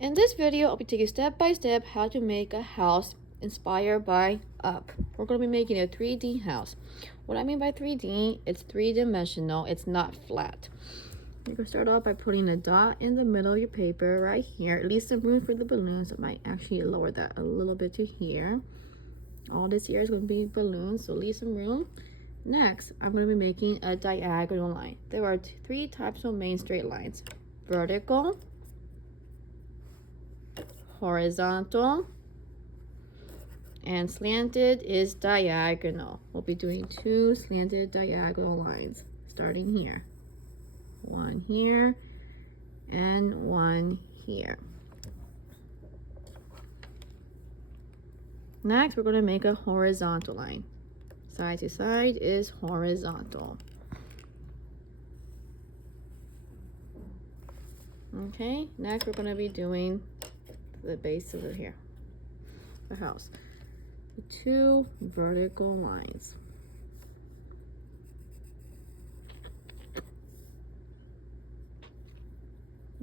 In this video, I'll be taking step by step how to make a house inspired by Up. We're going to be making a 3D house. What I mean by 3D, it's three-dimensional, it's not flat. You're going to start off by putting a dot in the middle of your paper right here. Leave some room for the balloons. I might actually lower that a little bit to here. All this here is going to be balloons, so leave some room. Next, I'm going to be making a diagonal line. There are three types of main straight lines: vertical, horizontal, and slanted is diagonal. We'll be doing two slanted diagonal lines starting here. One here and one here. Next, we're going to make a horizontal line. Side to side is horizontal. Okay, next we're going to be doing the base of here, the house. Two vertical lines.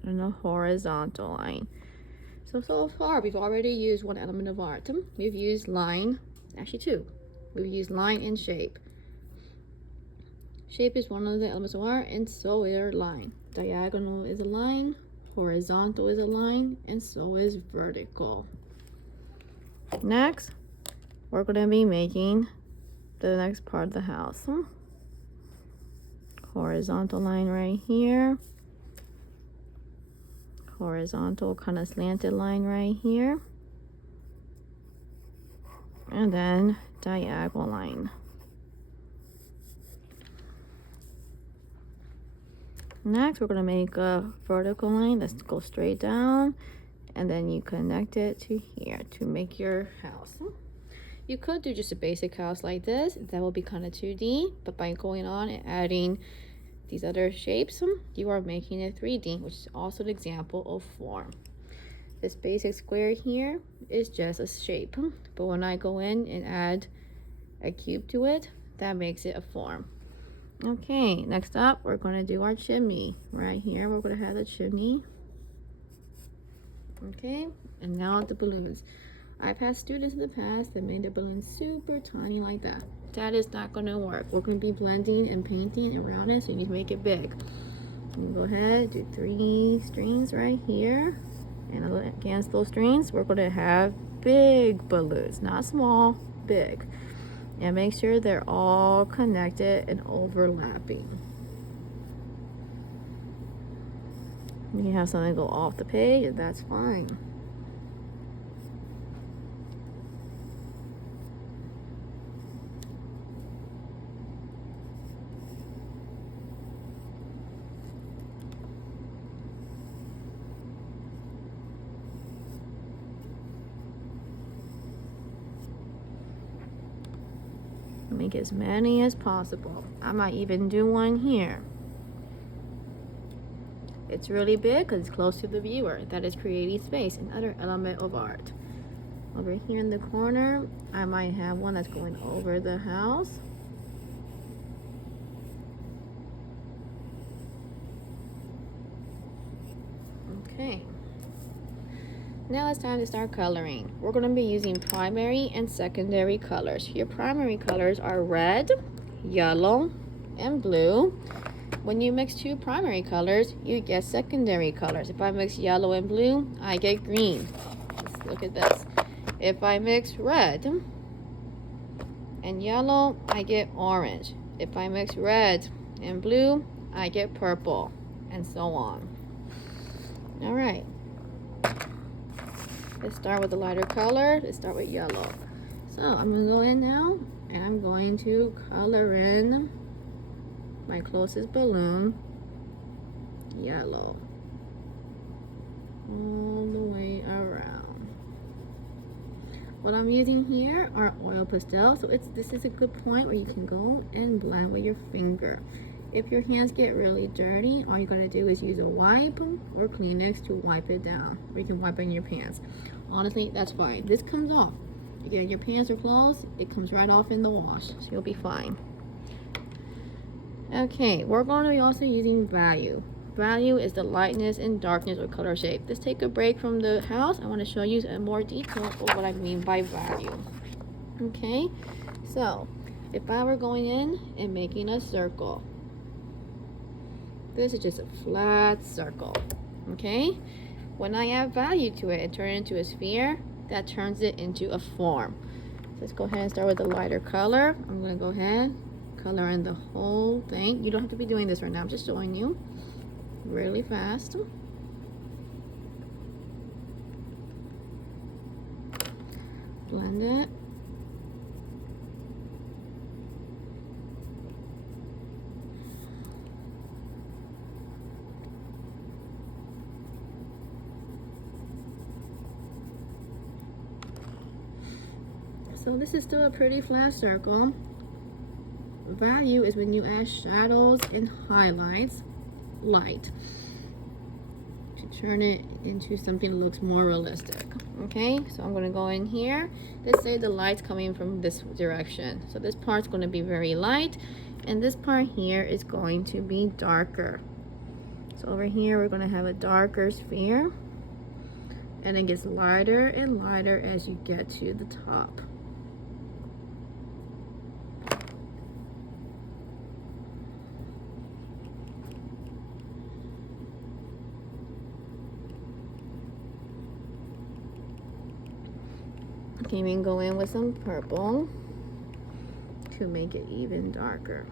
And a horizontal line. So far we've already used one element of art. We've used line, actually two. We've used line and shape. Shape is one of the elements of art, and so is line. Diagonal is a line, horizontal is a line, and so is vertical. Next, we're going to be making the next part of the house. Horizontal line right here. Horizontal kind of slanted line right here. And then diagonal line. Next, we're going to make a vertical line. Let's go straight down. And then you connect it to here to make your house. You could do just a basic house like this. That will be kind of 2D. But by going on and adding these other shapes, you are making a 3D, which is also an example of form. This basic square here is just a shape. But when I go in and add a cube to it, that makes it a form. Okay, next up, we're going to do our chimney. Right here, we're going to have the chimney. Okay, and now the balloons. I've had students in the past that made the balloons super tiny like that. That is not going to work. We're going to be blending and painting around it, so you need to make it big. You go ahead, do 3 strings right here. And against those strings, we're going to have big balloons, not small, big. And make sure they're all connected and overlapping. You can have something go off the page, and that's fine. Make as many as possible. I might even do one here. It's really big because it's close to the viewer. That is creating space, another element of art. Over here in the corner, I might have one that's going over the house. Okay. Now it's time to start coloring. We're going to be using primary and secondary colors. Your primary colors are red, yellow, and blue. When you mix two primary colors, you get secondary colors. If I mix yellow and blue, I get green. Let's look at this. If I mix red and yellow, I get orange. If I mix red and blue, I get purple, and so on. All right. Let's start with a lighter color. Let's start with yellow. So I'm going to go in now, and I'm going to color in my closest balloon yellow all the way around. What I'm using here are oil pastels, so this is a good point where you can go and blend with your finger. If your hands get really dirty, all you gotta do is use a wipe or Kleenex to wipe it down. Or you can wipe it in your pants. Honestly, that's fine. This comes off. Again, your pants or clothes, it comes right off in the wash, so you'll be fine. Okay, we're going to be also using value. value is the lightness and darkness or color shape. Let's take a break from the house. I want to show you in more detail of what I mean by value. Okay, so if I were going in and making a circle, this is just a flat circle. Okay, when I add value to it and turn it into a sphere, that turns it into a form. So let's go ahead and start with the lighter color. I'm going to go ahead, color in the whole thing. You don't have to be doing this right now. I'm just showing you really fast. Blend it. So this is still a pretty flat circle. Value is when you add shadows and highlights, light, to turn it into something that looks more realistic. Okay, so I'm going to go in here. Let's say the light's coming from this direction. So this part's going to be very light, and this part here is going to be darker. So over here, we're going to have a darker sphere, and it gets lighter and lighter as you get to the top. Okay, we can go in with some purple to make it even darker.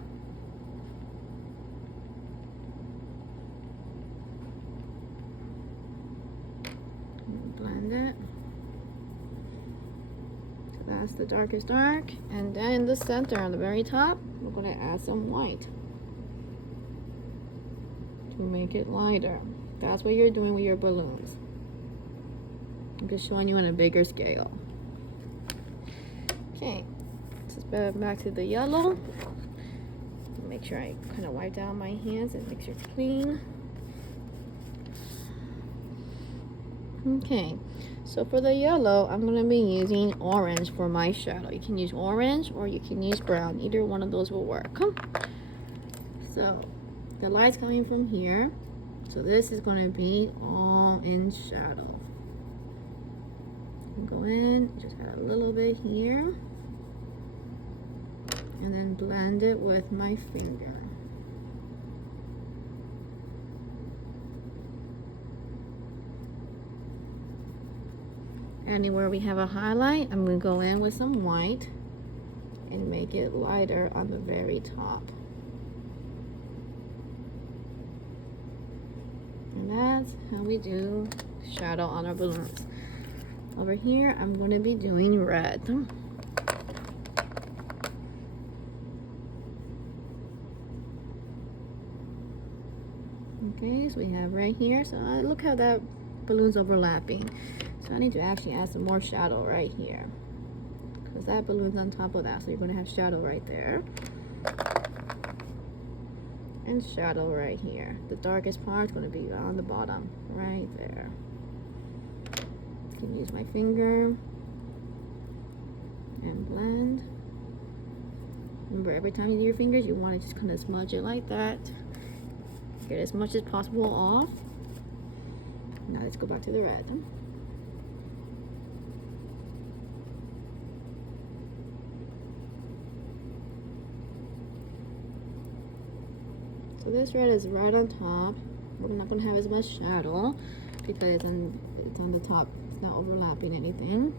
Blend it. So that's the darkest dark. And then in the center, on the very top, we're going to add some white to make it lighter. That's what you're doing with your balloons. I'm just showing you on a bigger scale. Okay, let's back to the yellow. Make sure I kind of wipe down my hands and make sure it's clean. Okay, so for the yellow, I'm going to be using orange for my shadow. You can use orange or you can use brown. Either one of those will work. So the light's coming from here. So this is going to be all in shadow. Go in, just add a little bit here. And then blend it with my finger. Anywhere we have a highlight, I'm going to go in with some white and make it lighter on the very top. And that's how we do shadow on our balloons. Over here, I'm going to be doing red. Okay, so we have right here. So look how that balloon's overlapping. So I need to actually add some more shadow right here, because that balloon's on top of that. So you're going to have shadow right there. And shadow right here. The darkest part's going to be on the bottom, right there. I can use my finger and blend. Remember, every time you do your fingers, you want to just kind of smudge it like that. Get as much as possible off. Now let's go back to the red. So this red is right on top. We're not going to have as much shadow because it's on the top. It's not overlapping anything.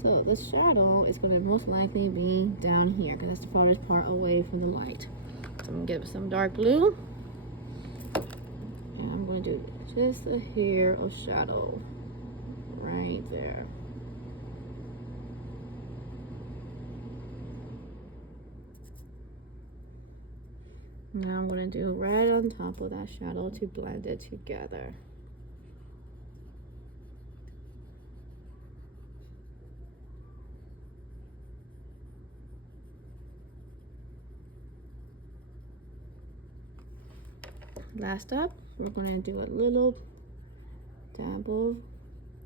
So the shadow is going to most likely be down here because that's the farthest part away from the light. So I'm going to get some dark blue. And I'm going to do just a hair of shadow right there. Now I'm going to do right on top of that shadow to blend it together. Last up, we're going to do a little dab of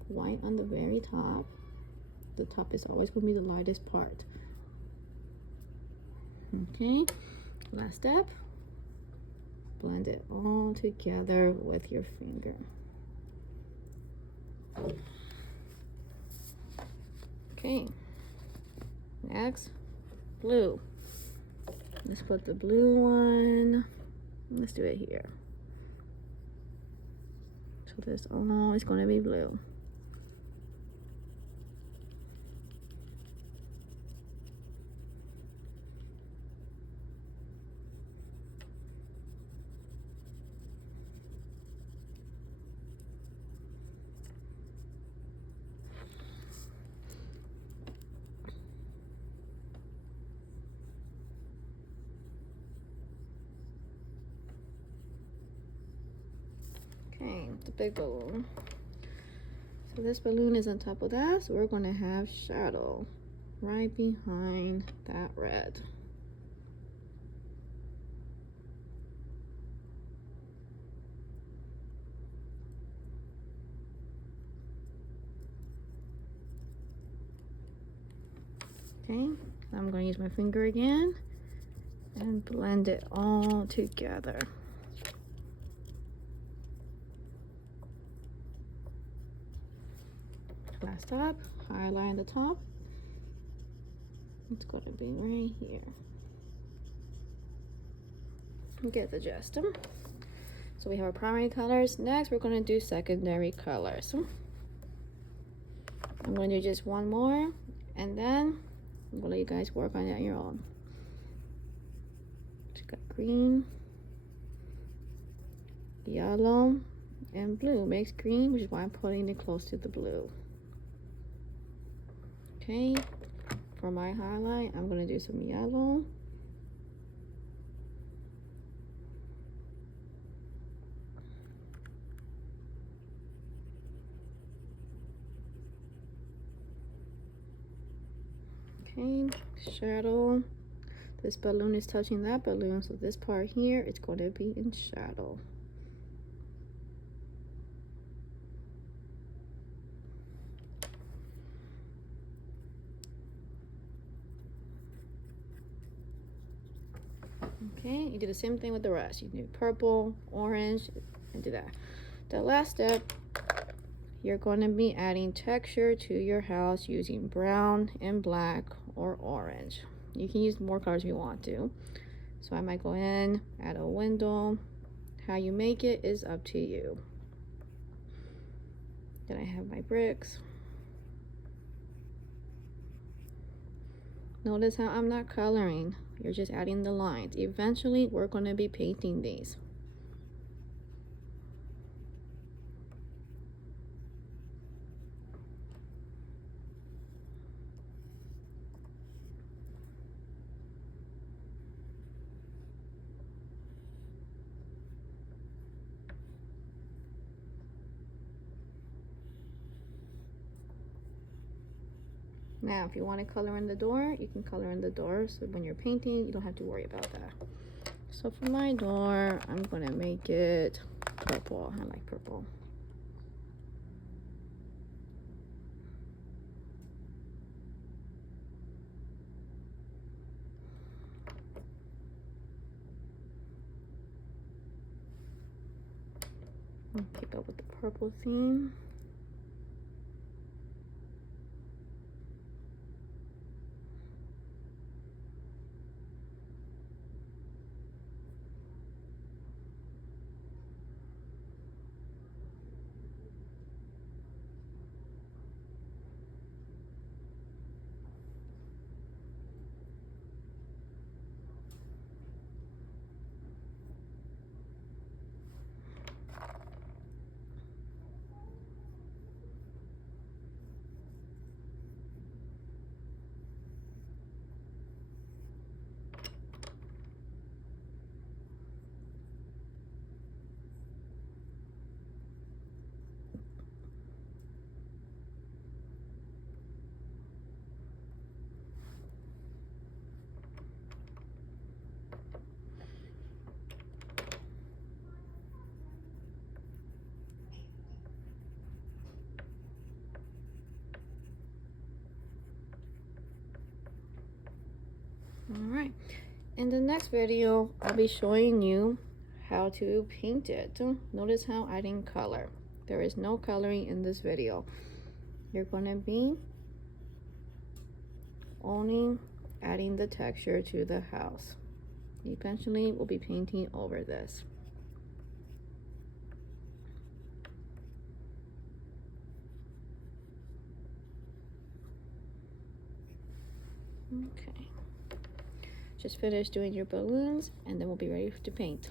white on the very top. The top is always going to be the lightest part. Okay, last step. blend it all together with your finger. Okay, next, blue. Let's put the blue one. Let's do it here. So this all is going to be blue. Okay, the big balloon. So this balloon is on top of that, so we're going to have shadow right behind that red. Okay, I'm going to use my finger again and blend it all together. Last up, highlight the top. It's going to be right here. Get the gist. So we have our primary colors. Next, we're going to do secondary colors. I'm going to do just one more, and then I'm going to let you guys work on it on your own. So got green, yellow, and blue makes green, which is why I'm putting it close to the blue. Okay, for my highlight, I'm going to do some yellow. Okay, shadow. This balloon is touching that balloon, so this part here is going to be in shadow. Okay, you do the same thing with the rest. You do purple, orange, and do that. The last step, you're going to be adding texture to your house using brown and black or orange. You can use more colors if you want to. So I might go in, add a window. How you make it is up to you. Then I have my bricks. Notice how I'm not coloring. You're just adding the lines. Eventually, we're going to be painting these. Now, if you want to color in the door, you can color in the door. So when you're painting, you don't have to worry about that. So for my door, I'm going to make it purple. I like purple. Keep up with the purple theme. All right, in the next video, I'll be showing you how to paint it. Notice how adding color. There is no coloring in this video. You're going to be only adding the texture to the house. Eventually, we'll be painting over this. Okay. Just finish doing your balloons and then we'll be ready to paint.